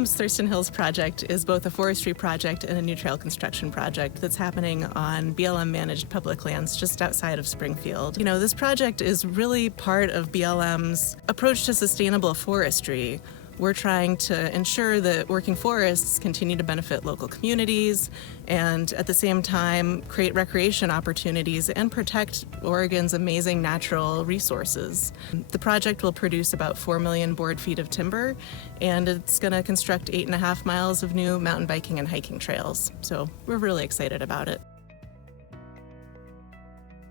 BLM's Thurston Hills project is both a forestry project and a new trail construction project that's happening on BLM-managed public lands just outside of Springfield. You know, this project is really part of BLM's approach to sustainable forestry. We're trying to ensure that working forests continue to benefit local communities and at the same time create recreation opportunities and protect Oregon's amazing natural resources. The project will produce about 4 million board feet of timber, and it's going to construct 8.5 miles of new mountain biking and hiking trails. So we're really excited about it.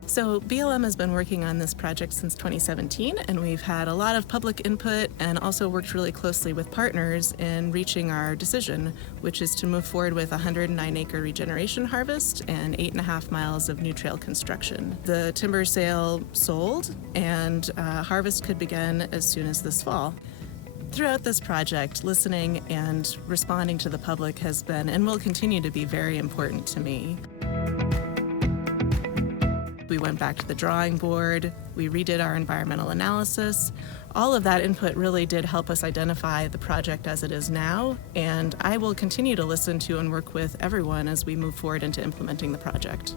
So BLM has been working on this project since 2017, and we've had a lot of public input and also worked really closely with partners in reaching our decision, which is to move forward with a 109-acre regeneration harvest and 8.5 miles of new trail construction. The timber sale sold, and harvest could begin as soon as this fall. Throughout this project, listening and responding to the public has been and will continue to be very important to me. We went back to the drawing board, we redid our environmental analysis. All of that input really did help us identify the project as it is now, and I will continue to listen to and work with everyone as we move forward into implementing the project.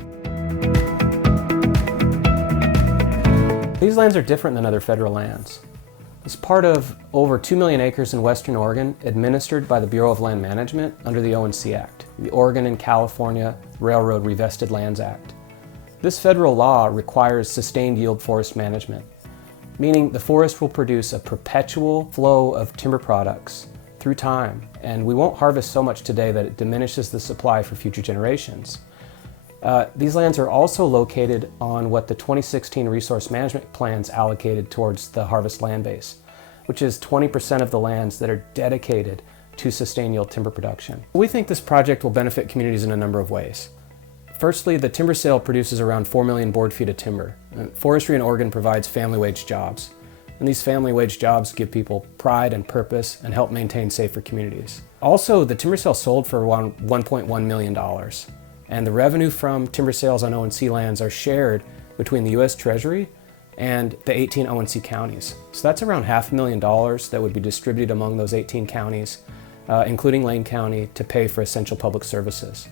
These lands are different than other federal lands. It's part of over 2 million acres in Western Oregon administered by the Bureau of Land Management under the ONC Act, the Oregon and California Railroad Revested Lands Act. This federal law requires sustained yield forest management, meaning the forest will produce a perpetual flow of timber products through time, and we won't harvest so much today that it diminishes the supply for future generations. These lands are also located on what the 2016 resource management plans allocated towards the harvest land base, which is 20% of the lands that are dedicated to sustained yield timber production. We think this project will benefit communities in a number of ways. Firstly, the timber sale produces around 4 million board feet of timber. Forestry in Oregon provides family wage jobs, and these family wage jobs give people pride and purpose and help maintain safer communities. Also, the timber sale sold for around $1.1 million, and the revenue from timber sales on ONC lands are shared between the U.S. Treasury and the 18 ONC counties. So that's around $500,000 that would be distributed among those 18 counties, including Lane County, to pay for essential public services.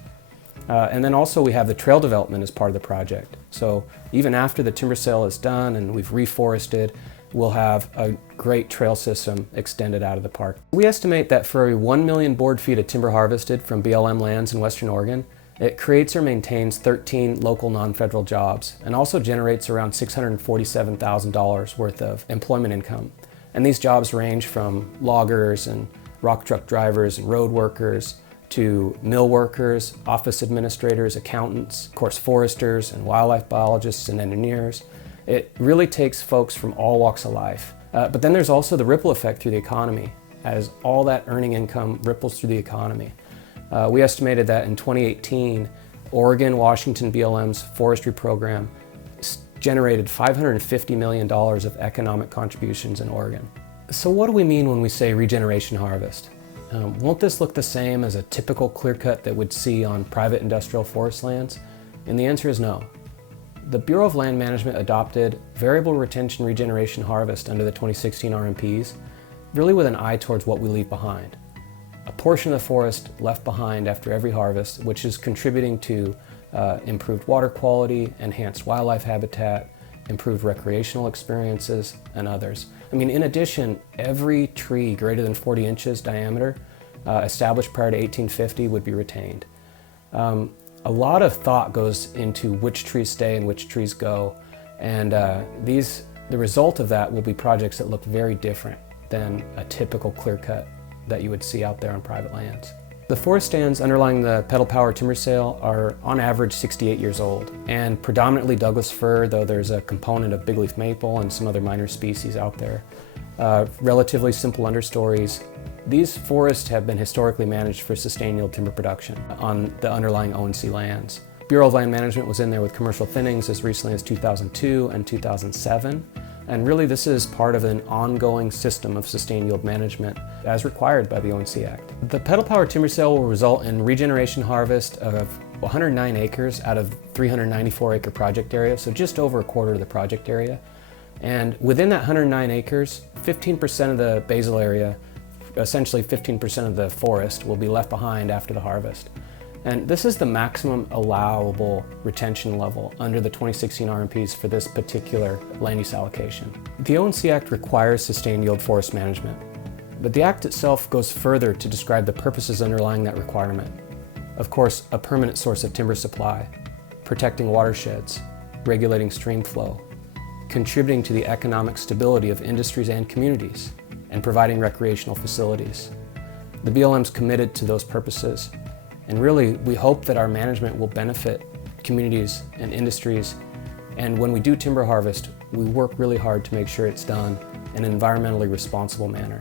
And then also we have the trail development as part of the project. So even after the timber sale is done and we've reforested, we'll have a great trail system extended out of the park. We estimate that for every 1 million board feet of timber harvested from BLM lands in Western Oregon, it creates or maintains 13 local non-federal jobs and also generates around $647,000 worth of employment income. And these jobs range from loggers and rock truck drivers and road workers to mill workers, office administrators, accountants, of course foresters and wildlife biologists and engineers. It really takes folks from all walks of life. But then there's also the ripple effect through the economy, as all that earning income ripples through the economy. We estimated that in 2018, Oregon-Washington BLM's forestry program generated $550 million of economic contributions in Oregon. So what do we mean when we say regeneration harvest? Won't this look the same as a typical clear cut that we'd see on private industrial forest lands? And the answer is no. The Bureau of Land Management adopted variable retention regeneration harvest under the 2016 RMPs, really with an eye towards what we leave behind. A portion of the forest left behind after every harvest, which is contributing to improved water quality, enhanced wildlife habitat, improved recreational experiences, and others. I mean, in addition, every tree greater than 40 inches diameter established prior to 1850 would be retained. A lot of thought goes into which trees stay and which trees go, and the result of that will be projects that look very different than a typical clear cut that you would see out there on private lands. The forest stands underlying the Pedal Power timber sale are on average 68 years old, and predominantly Douglas fir, though there's a component of bigleaf maple and some other minor species out there. Relatively simple understories. These forests have been historically managed for sustained yield timber production on the underlying ONC lands. Bureau of Land Management was in there with commercial thinnings as recently as 2002 and 2007. And really this is part of an ongoing system of sustained yield management as required by the ONC Act. The Pedal Power timber sale will result in regeneration harvest of 109 acres out of 394 acre project area, so just over a quarter of the project area. And within that 109 acres, 15% of the basal area essentially 15% of the forest will be left behind after the harvest. And this is the maximum allowable retention level under the 2016 RMPs for this particular land use allocation. The ONC Act requires sustained yield forest management, but the Act itself goes further to describe the purposes underlying that requirement. Of course, a permanent source of timber supply, protecting watersheds, regulating stream flow, contributing to the economic stability of industries and communities, and providing recreational facilities. The BLM's committed to those purposes, and really we hope that our management will benefit communities and industries, and when we do timber harvest, we work really hard to make sure it's done in an environmentally responsible manner.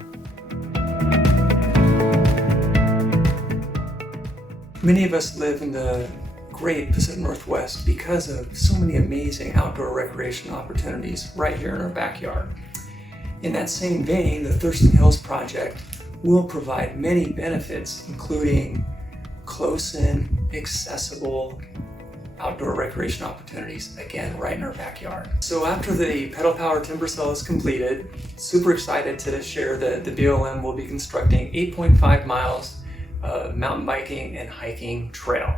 Many of us live in the great Pacific Northwest because of so many amazing outdoor recreation opportunities right here in our backyard. In that same vein, the Thurston Hills Project will provide many benefits, including close-in, accessible outdoor recreation opportunities, again, right in our backyard. So after the pedal power timber sale is completed, super excited to share that the BLM will be constructing 8.5 miles of mountain biking and hiking trail.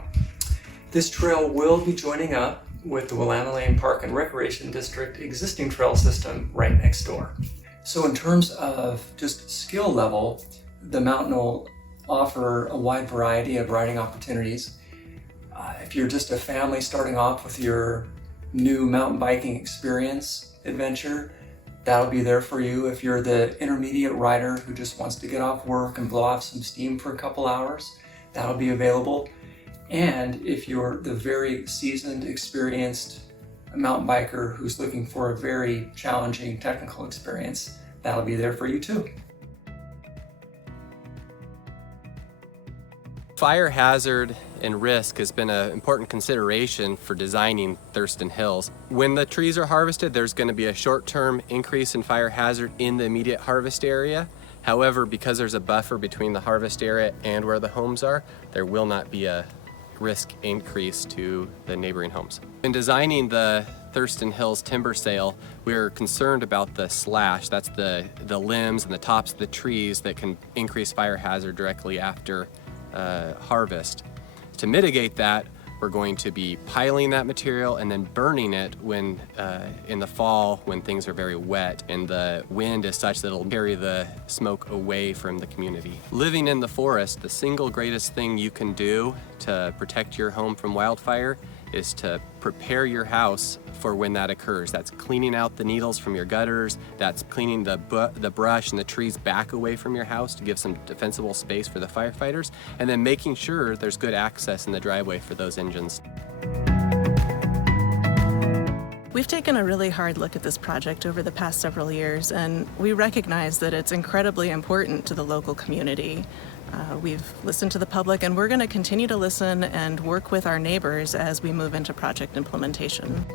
This trail will be joining up with the Willamette Lane Park and Recreation District existing trail system right next door. So in terms of just skill level, the mountain will offer a wide variety of riding opportunities. If you're just a family starting off with your new mountain biking experience adventure, that'll be there for you. If you're the intermediate rider who just wants to get off work and blow off some steam for a couple hours, that'll be available. And if you're the very seasoned, experienced mountain biker who's looking for a very challenging technical experience, that'll be there for you too. Fire hazard and risk has been an important consideration for designing Thurston Hills. When the trees are harvested, there's going to be a short-term increase in fire hazard in the immediate harvest area. However, because there's a buffer between the harvest area and where the homes are, there will not be a risk increase to the neighboring homes. In designing the Thurston Hills timber sale, we were concerned about the slash, that's the limbs and the tops of the trees that can increase fire hazard directly after harvest. To mitigate that, we're going to be piling that material and then burning it when in the fall when things are very wet and the wind is such that it'll carry the smoke away from the community. Living in the forest, the single greatest thing you can do to protect your home from wildfire is to prepare your house for when that occurs. That's cleaning out the needles from your gutters, that's cleaning the brush and the trees back away from your house to give some defensible space for the firefighters, and then making sure there's good access in the driveway for those engines. We've taken a really hard look at this project over the past several years, and we recognize that it's incredibly important to the local community. We've listened to the public, and we're going to continue to listen and work with our neighbors as we move into project implementation.